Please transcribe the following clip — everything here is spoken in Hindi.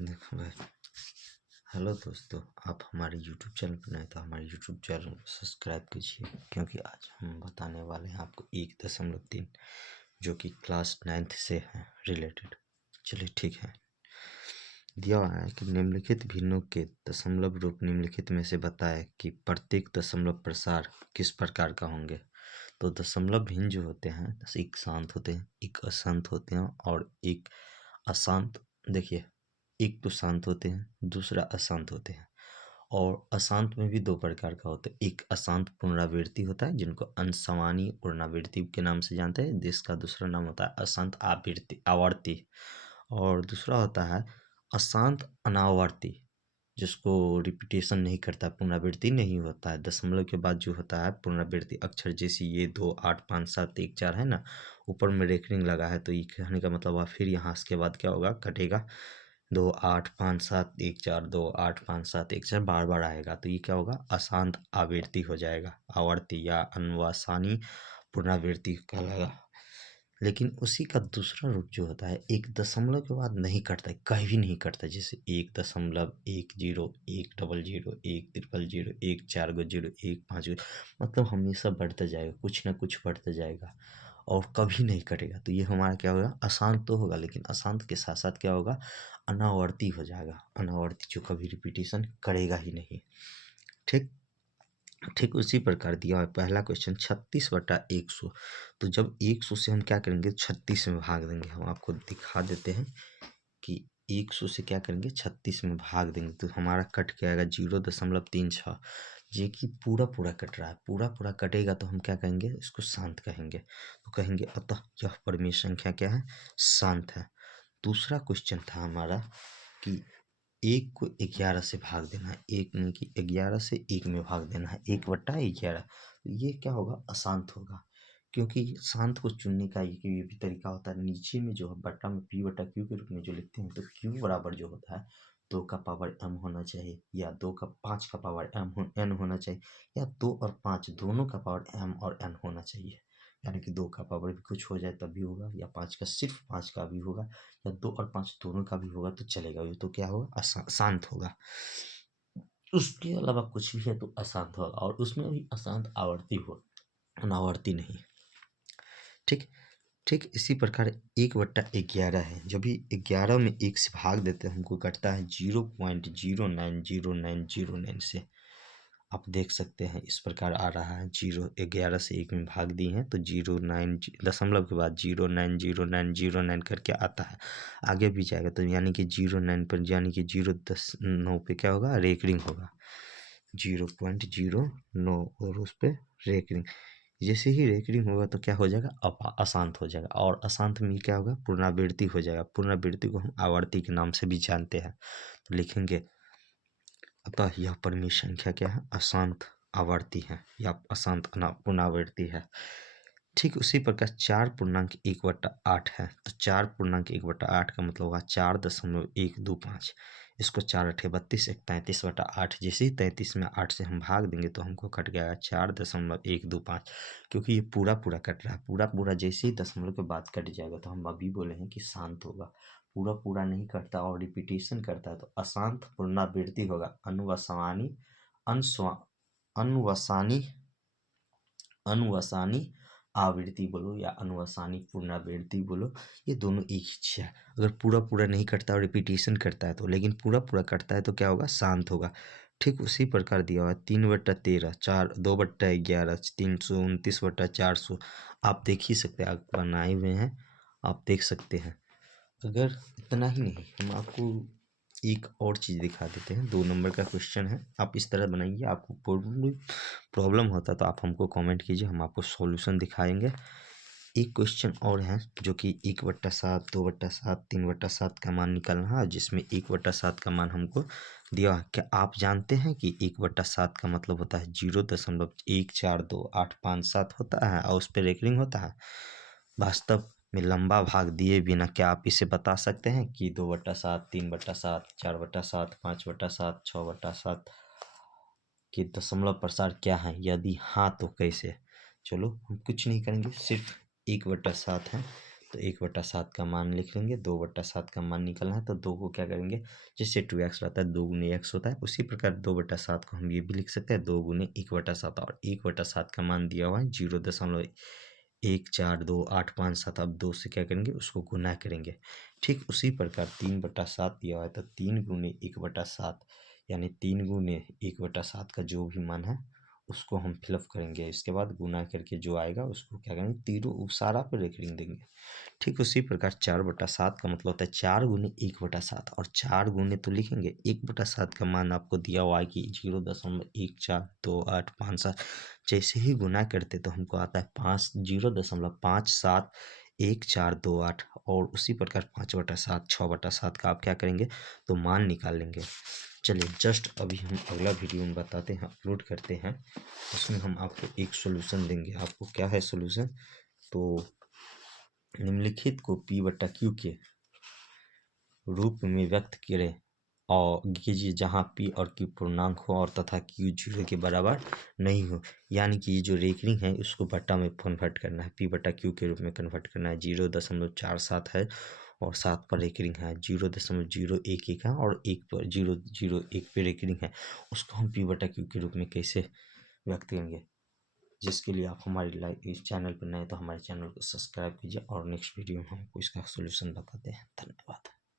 देखो भाई, हेलो दोस्तों, आप हमारे YouTube चैनल पर नए तो हमारे YouTube चैनल को सब्सक्राइब कीजिए, क्योंकि आज हम बताने वाले हैं आपको 1.3 जो कि क्लास 9th से है रिलेटेड। चलिए ठीक है। दिया हुआ है कि निम्नलिखित भिन्नों के दशमलव रूप निम्नलिखित में से बताए कि प्रत्येक दशमलव प्रसार किस प्रकार का होंगे। तो दशमलव भिन्न जो होते हैं, एक शांत होते हैं, एक अशांत होते हैं और एक अशांत। देखिए, एक तो शांत होते हैं, दूसरा अशांत होते हैं। और अशांत में भी दो प्रकार का होता है। एक अशांत पुनरावृत्ति होता है, जिनको अंशमानी पुनरावृत्ति के नाम से जानते हैं, जिसका दूसरा नाम होता है अशांत आवर्ती। और दूसरा होता है अशांत अनावर्ती, जिसको रिपीटेशन नहीं करता, पुनरावृत्ति नहीं होता है। दशमलव के बाद जो होता है पुनरावृत्ति अक्षर, जैसे ये 2 8 5 7 1 4 है ना, ऊपर में रेखरिंग लगा है, तो ये कहने का मतलब हुआ फिर यहाँ इसके बाद क्या होगा, कटेगा। 2 8 5 7 1 4 2 8 5 7 1 4 बार बार आएगा, तो ये क्या होगा, अशांत आवृत्ति हो जाएगा, आवर्ती या अनुवासानी पुनरावृत्ति कहलाएगा। लेकिन उसी का दूसरा रूप जो होता है, एक दशमलव के बाद नहीं कटता है, कहीं भी नहीं कटता, जैसे 1.10 100 1 1 4 0 1 5, मतलब हमेशा बढ़ता जाएगा, कुछ ना कुछ बढ़ता जाएगा और कभी नहीं कटेगा। तो ये हमारा क्या होगा, अशांत तो होगा, लेकिन अशांत के साथ साथ क्या होगा, अनावर्ती हो जाएगा। अनावर्ती जो कभी रिपीटेशन करेगा ही नहीं। ठीक ठीक उसी प्रकार दिया हुआ है पहला क्वेश्चन 36/100। तो जब 100 से हम क्या करेंगे, 36 में भाग देंगे। हम आपको दिखा देते हैं कि 100 से क्या करेंगे, 36 में भाग देंगे, तो हमारा कट के आएगा 0.36। ये कि पूरा पूरा कट रहा है, पूरा पूरा कटेगा तो हम क्या कहेंगे, इसको शांत कहेंगे। तो कहेंगे अतः यह परिमेय संख्या क्या है, शांत है। दूसरा क्वेश्चन था हमारा कि 1 को 11 से भाग देना है, एक नहीं कि 11 से 1 में भाग देना है, 1/11। तो ये क्या होगा, अशांत होगा, क्योंकि शांत को चुनने का ये भी तरीका होता है। नीचे में जो है बट्टा में P/Q के रूप में जो लिखते हैं, तो Q बराबर जो होता है 2 का पावर m होना चाहिए, या 5 का पावर n होना चाहिए, या 2 और 5 दोनों का पावर m और n होना चाहिए। यानी कि 2 का पावर भी कुछ हो जाए तब भी होगा, या 5 का सिर्फ 5 का भी होगा, या 2 और 5 दोनों का भी होगा तो चलेगा। ये तो क्या होगा, शांत होगा। उसके अलावा कुछ भी है तो अशांत होगा, और उसमें भी अशांत आवर्ती हो, अनावर्ती नहीं। ठीक ठीक इसी प्रकार 1/11 है, जब भी 11 में 1 से भाग देते हैं हमको कटता है 0.090909 से। आप देख सकते हैं इस प्रकार आ रहा है, 11 से 1 में भाग दी हैं तो 09 दशमलव के बाद 090909 करके आता है। आगे भी जाएगा तो यानी कि 09 पर, यानी कि 0.9 पे क्या होगा, रेकरिंग होगा, 0.09, और उस पर रेकरिंग। जैसे ही रेकरिंग होगा तो क्या हो जाएगा, अशांत हो जाएगा, और अशांत में क्या होगा, पुनरावृत्ति हो जाएगा। पुनरावृत्ति को हम आवर्ती के नाम से भी जानते हैं। तो लिखेंगे अतः यह परिमेय संख्या क्या है, अशांत आवर्ती है या अशांत पुनरावृत्ति है। ठीक उसी प्रकार 4.1/8 है, तो 4.1/8 का मतलब होगा 4.125। इसको 4 8 32, 33/8। जैसे ही 33 में 8 से हम भाग देंगे तो हमको कट गया 4.125, क्योंकि ये पूरा पूरा कट रहा है। पूरा पूरा जैसे ही दशमलव के बाद कट जाएगा तो हम अभी बोले हैं कि शांत होगा। पूरा पूरा नहीं करता और रिपीटेशन करता है तो अशांत पुनरावृत्ति होगा। अनुवसानी अनुवसानी अनुवसानी आवृत्ति बोलो या अनुवसानी पुनरावृत्ति बोलो, ये दोनों एक ही चीज है। अगर पूरा पूरा नहीं करता और रिपीटेशन करता है तो, लेकिन पूरा पूरा करता है तो क्या होगा, शांत होगा। ठीक उसी प्रकार दिया हुआ है 3/13, 2/11, 329/400। आप देख ही सकते हैं, आप बनाए हुए हैं, आप देख सकते हैं। अगर इतना ही नहीं, हम आपको एक और चीज़ दिखा देते हैं। 2 नंबर का क्वेश्चन है, आप इस तरह बनाइए। आपको प्रॉब्लम होता है तो आप हमको कमेंट कीजिए, हम आपको सॉल्यूशन दिखाएंगे। एक क्वेश्चन और है जो कि 1/7, 2/7, 3/7 का मान निकालना है, जिसमें 1/7 का मान हमको दिया है। क्या आप जानते हैं कि 1/7 का मतलब होता है 0.142857 होता है, और उस पर रेकरिंग होता है। वास्तव में लंबा भाग दिए बिना क्या आप इसे बता सकते हैं कि 2/7, 3/7, 4/7, 5/7, 6/7 के दशमलव प्रसार क्या है? यदि हाँ तो कैसे? चलो हम कुछ नहीं करेंगे, सिर्फ 1/7 है तो 1/7 का मान लिख लेंगे। 2/7 का मान निकलना है तो 2 को क्या करेंगे, जैसे 2x रहता है 2 गुने x होता है, उसी प्रकार 2/7 को हम ये भी लिख सकते हैं 2 गुने 1/7। और 1/7 का मान दिया हुआ है 0.142857। अब 2 से क्या करेंगे, उसको गुना करेंगे। ठीक उसी प्रकार 3/7 दिया हुआ है तो 3 गुने 1/7 यानी 3 गुने 1/7 का जो भी मान है उसको हम फिलअप करेंगे। इसके बाद गुना करके जो आएगा उसको क्या करेंगे, तीनों सारा पे लिख देंगे। ठीक उसी प्रकार 4/7 का मतलब होता है 4 गुने 1/7, और 4 गुने तो लिखेंगे 1/7 का मान आपको दिया हुआ है कि 0.142857। जैसे ही गुना करते तो हमको आता है 0.571428। और उसी प्रकार 5/7 6/7 का आप क्या करेंगे, तो मान निकाल लेंगे। चलिए जस्ट अभी हम अगला वीडियो में बताते हैं, अपलोड करते हैं, उसमें हम आपको एक सॉल्यूशन देंगे। आपको क्या है सॉल्यूशन, तो निम्नलिखित को P/Q के रूप में व्यक्त करें और कीजिए जहाँ P और Q पूर्णांक हो और तथा Q 0 के बराबर नहीं हो। यानी कि ये जो रेकरिंग है उसको बट्टा में कन्वर्ट करना है, P/Q के रूप में कन्वर्ट करना है। 0.47 है और 7 पर रेकरिंग है, 0.011 है और 1 पर 0.001 पे रेकरिंग है। उसको हम P/Q के रूप में कैसे व्यक्त करेंगे, जिसके लिए आप हमारे लाइव इस चैनल पर नए तो हमारे चैनल को सब्सक्राइब कीजिए और नेक्स्ट वीडियो में हम आपको इसका सोल्यूशन बताते हैं। धन्यवाद।